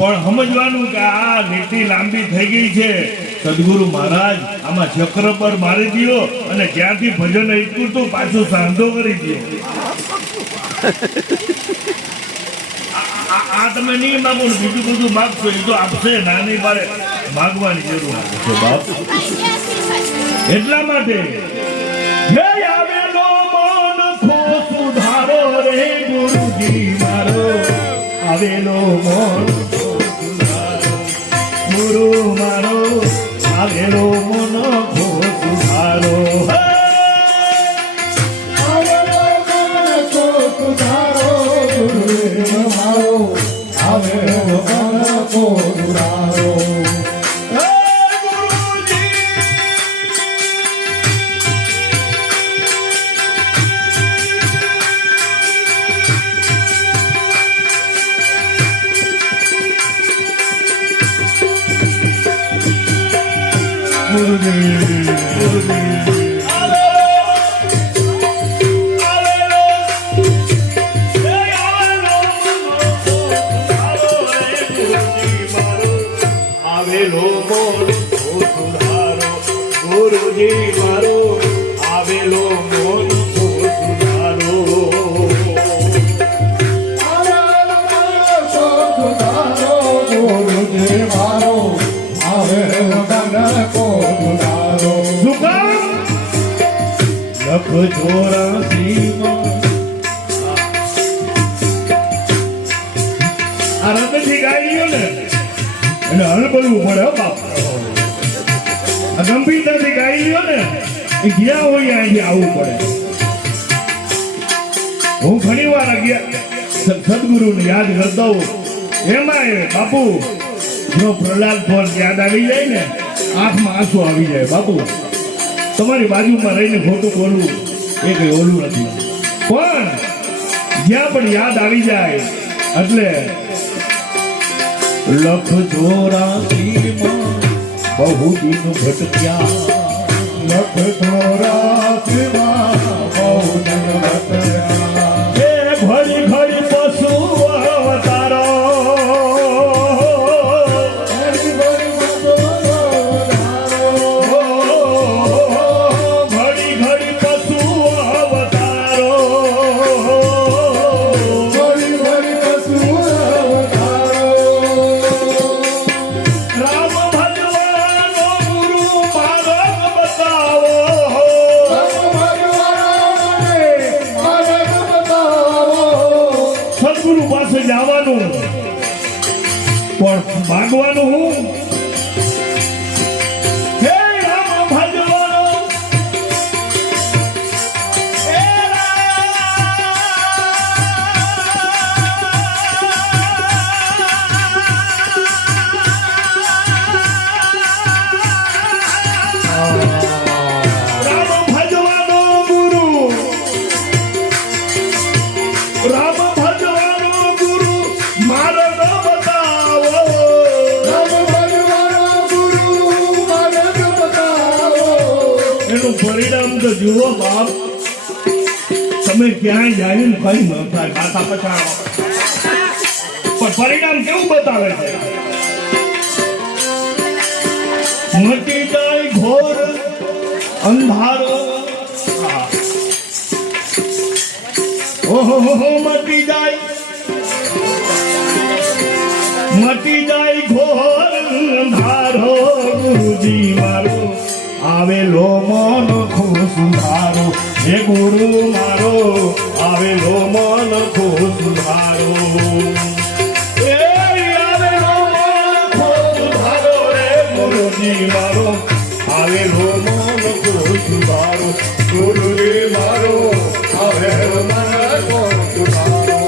પણ સમજવાનું કે આ નીતિ લાંબી થઈ ગઈ છે. સદગુરુ મહારાજ આમાં ચક્ર પર મારી દો અને જ્યાંથી ભજન એટલું તો પાછું સાંધો કરી દો. આ તમે નહીં માગો ને બીજું બધું માગશો એ તો આપશે. નાની બારે માગવાની જરૂર છે બાપ. એટલા માટે આવેલો મન ખો સુધારો રે ગુરુજી મારો. આવેલો મન ગુરુ મારો. આવેલો મન ખો સુધારો. આવેલો મન ખો સુધારો ગુરુ મારો. આવેલો મન ખો સુધારો. ગુરુજી મારો આવેલો મોન ખો સુધારો. ગુરુજી મારો આવેલો મન ખો સુધારો. લખ 84 આ રંગથી ગાઈ ગયો ને એટલે હળબળવું પડે હો બાપ. આ ગંભીરતાથી ગાઈ ગયો ને એ ગયા હોય અહીંથી આવવું પડે. હું ઘણી વાર સદગુરુને યાદ કરતો હોઉં. એમાં બાપુ જો પ્રહલાદ ફોન યાદ આવી જાય ને આંખમાં આંસુ આવી જાય. બાપુ તમારી બાજુમાં રહીને ખોટું બોલવું એ કઈ ઓલું નથી, પણ જ્યાં પણ યાદ આવી જાય એટલે લખ 84 બહુ દિન ભટક્યા. લખ 84 બહુ દિન ભટક્યા. એ ઘડી ઘડી પશુ અવતારો. જવાનું પણ માગવાનું હું હે રામ ભજવાનો. રામ ભજવાનો ગુરુ. રામ મારો ન બતાવો. રામ ભજવાનો ગુરુ મારો ન બતાવો. એનું પરિણામ તો જુઓ બાપ. તમે ક્યાંય જાય ને કઈ ન થાય માથા પછાડો, પણ પરિણામ કેવું બતાવે છે? મટી જાય ઘોર અંધારો. ઓહો મટી જાય ઘોર અંધારો. ગુરુજી મારો આવેલો મન ખો સુધારો. હે ગુરુ મારો આવેલો મન ખો સુધારો. એ આવેલો મન ખો સુધારો રે ગુરુજી મારો. આવેલો મન ખો સુધારો. ગુરુજી મારો આવેલો મન ખો સુધારો.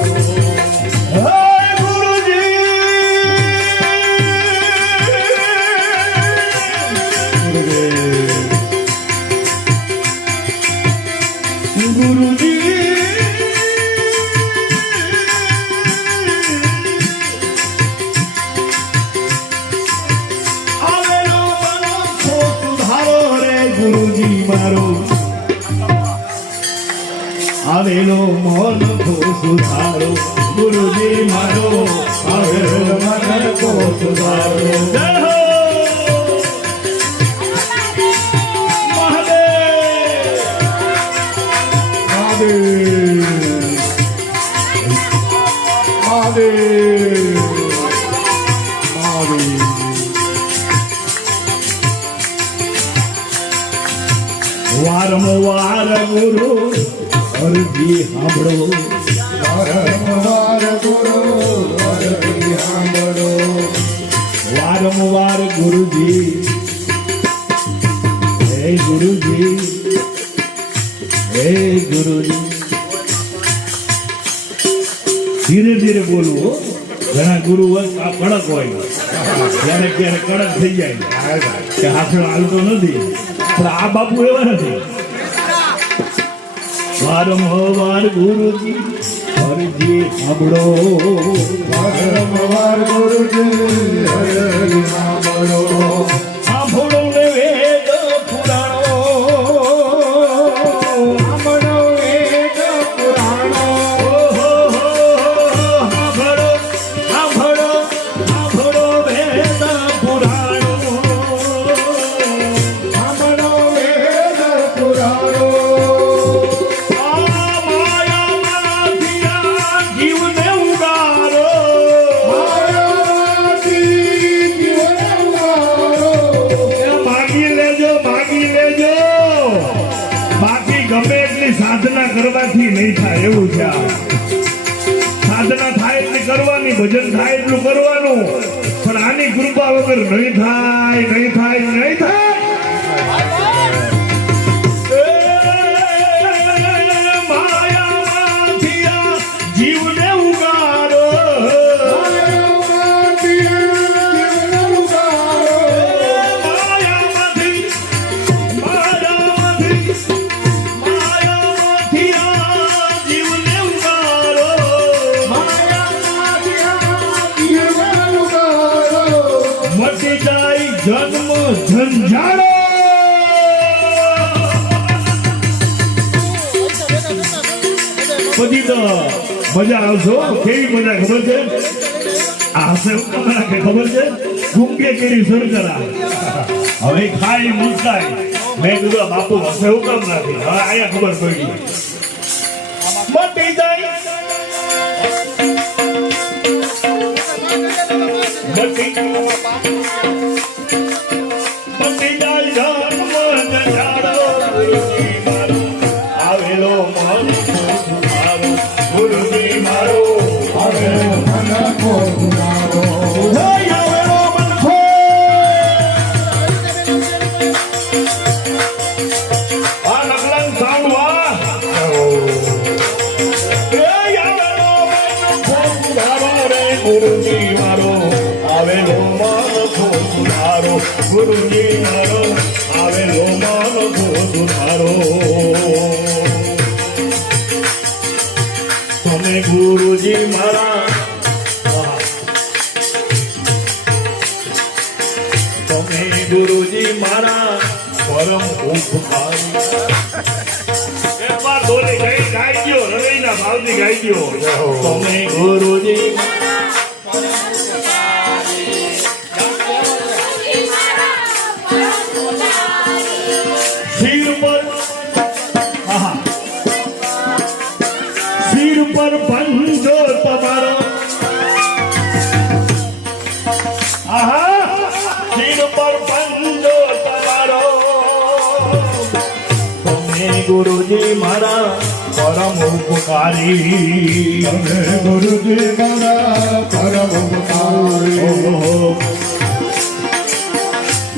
ગુરુજી મારો આવેલો મન ખો સુધારો. ગુરુજી મારો આવેલ મન કો સુધારો જય હો મહાદેવ. મહાદેવ મહાદેવ વારંવાર ગુરુ અરજી સાંભળો, વારંવાર ગુરુ અરજી સાંભળો વારંવાર ગુરુજી, હે ગુરુજી, હે ગુરુજી. ધીરે ધીરે બોલવું હો. ઘણા ગુરુ હોય આ કડક હોય, ક્યારેક ક્યારેક કડક થઈ જાય કે હાથળ હાલતો નથી, પણ આ બાપુ એવા નથી. વારંવાર ગુરુજી અરજી સાંભળો, વારંવાર ગુરુજી અરજી સાંભળો સાંભળો ને વેદ પુરાણો, સાંભળો વેદ પુરાણો સાંભળો સાંભળો સાંભળો વેદ પુરાણો, સાંભળો વેદ પુરાણો આ માયામાંથી આ જીવને ઉગારો, માયામાંથી જીવન ઉગારો એ માગી લેજો, માગી લેજો. બાકી ગમે એટલી સાધના કરવાથી નહીં થાય એવું છે આ. સાધના થાય એટલી કરવાની, ભજન થાય એટલું કરવાનું, પણ આની કૃપા વગર નહીં થાય, નહીં થાય, નહીં થાય. એ માયામાંથી આ જીવને ઉગારો, માયામાંથી જીવન ઉગારો માયામાંથી, માયામાંથી, માયામાંથી આ જીવને ઉગારો. માયામાંથી જીવન ઉગારો મટી જાય જન્મ ઝંઝાળો. પછી તો મજા આવશો. કેવી મજા ખબર છે? આ હસે તમારા કે ખબર છે? ગુંગે કેરી સરકરા હવે ખાઈ મુકાય. મેં કીધું બાપુ હસે હું કામ નથી, હવે આયા ખબર પડી. મટી જાય, મટી મટી જાય જન્મ ઝંઝાળો. ગુરુજી મારો આવેલો મન મારો, ગુરુજી મારો આવેલો મન કો સુધારો હે આવેલો મન ખો. આ નકલન સાંભળવા હે આવેલો મન ખો સુધારો રે ગુરુજી મારો, આવેલો મન ખો સુધારો. ગુરુજી મારો આવેલો મન ખો સુધારો. તમે ગુરુજી મારા, તમે ગુરુજી મારા પરમ ઉપકારી. એકવાર બોલી ગઈ ગાઈ દો, હૃદયના ભાવથી ગાઈ દો. તમે ગુરુજી શિર પર, આહા, શિર પર પંજો તમારો, આહા, શિર પર પંજો તમારો. તમે ગુરુજી મારા પરમ ઉપકારી. તમે ગુરુજી મારા પરમ ઉપકારી ઓહો,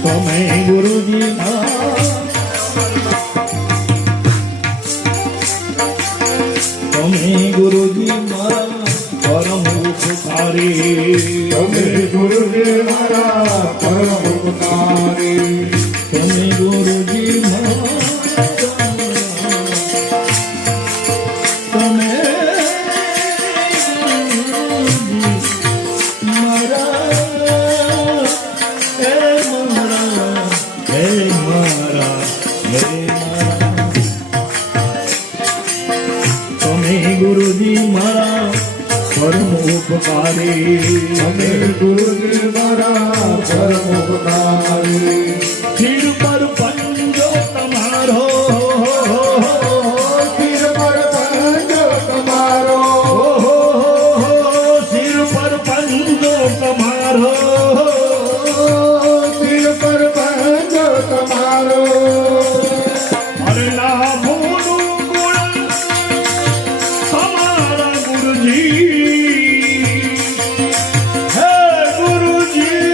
તમે ગુરુજી તમે ગુરુજી મારા પરમ ઉપકારી. તમે ગુરુજી મારા પરમ ઉપકારી તમે ગુરુજી મારા, તમે ગુરુજી મારા, હે મારા, હે મારા, હે મારા. તમે ગુરુજી મારા પરમ ઉપકારી. તમારો દિલ પર બંધો તમારો અરે ના ભૂલું ગુણ તમારા ગુરુજી હે ગુરુજી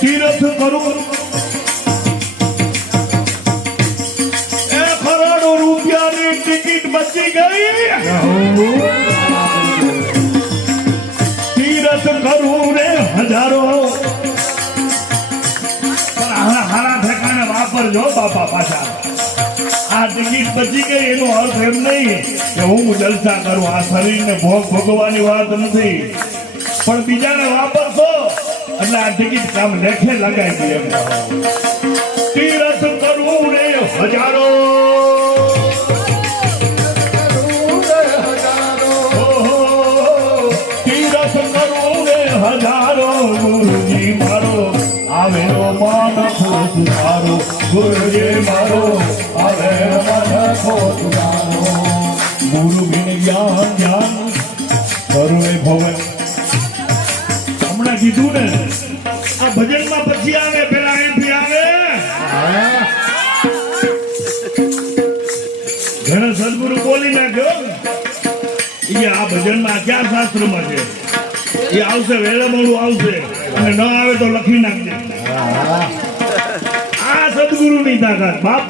તીરથ કરું એ કરોડો રૂપિયાની ટિકિટ બચી ગઈ તીરથ કરું રે હજારો પણ હારા ઠેકાણે વાપરજો બાપા પાછા આ ટિકિટ બચી ગઈ એનો અર્થ એમ નહીં કે હું જલસા કરું આ શરીરને ભોગ ભોગવવાની વાત નથી પણ બીજાને વાપરશો એટલે આ ટિકિટ કામ લેખે લગાવી દે એમ તીરથ કરવું રે હજારો ઓહો, તીરથ કરવું રે હજારો ગુરુજી મારો આવેલો મન સુધારો ગુરુજી મારો આવેલો મન સુધારો ગુરુ બિન જ્ઞાન જ્ઞાન કરું એ ભવન હમણાં કીધું ને આ ભજનમાં પછી આવે પેલા અહીંથી આવે ઘણા સદગુરુ બોલી નાખ્યો એ આ ભજનમાં ક્યાં શાસ્ત્રમાં છે એ આવશે વહેલા મોડું આવશે અને ન આવે તો લખી નાખજે આ સદગુરુની તાકાત બાપ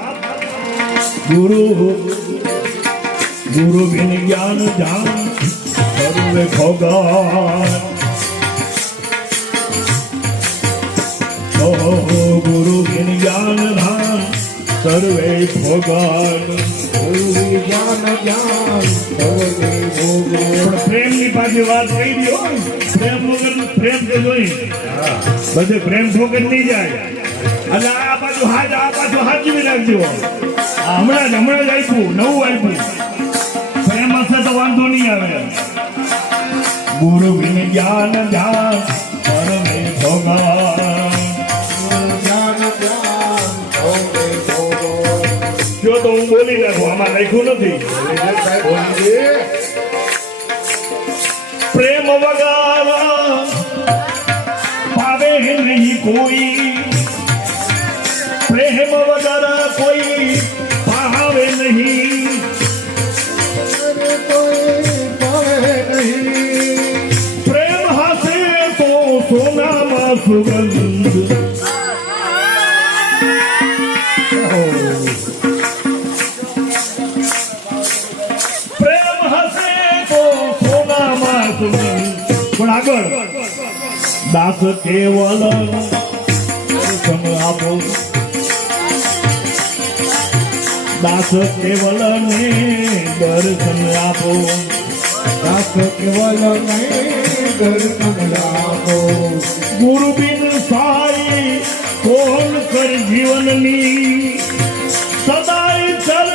ગુરુ ગુરુ બિન જ્ઞાન જાન સર્વે ભોગા ગુરુ બિન જ્ઞાન ધાન સર્વે ભોગન જ્ઞાન જ્ઞાન સર્વે ભોગો પ્રેમની પાછી વાત કહી દો પ્રેમ વગર પ્રેમ તો જોઈ બધે પ્રેમ વગર નહીં જાય અને આ બાજુ હાજવી નાખજો હમણાં જ આપ્યું નવું આપ્યું પ્રેમ હશે તો વાંધો નહીં આવે ગુરુ બિન જ્ઞાન ધ્યાન સર્વે ભોગન જ્ઞાન જ્ઞાન સર્વે ભોગો જો તો હું બોલી નાખું આમાં લખ્યું નથી પ્રેમ વગર પાવે નહીં કોઈ પ્રેમ વગર કોઈ પાવે નહીં કોઈ પાવે નહીં પ્રેમ હશે તો સોનામાં સુગંધ પ્રેમ હશે તો સોનામાં સુગંધ પણ આગળ દાસ કેવલ દર્શન આપો દાસ કેવલ ને દર્શન આપો દાસ કેવલ નહીં દર્શન રાખો ગુરુ બિન સાઈ કોણ કર જીવનની સદાય ચલ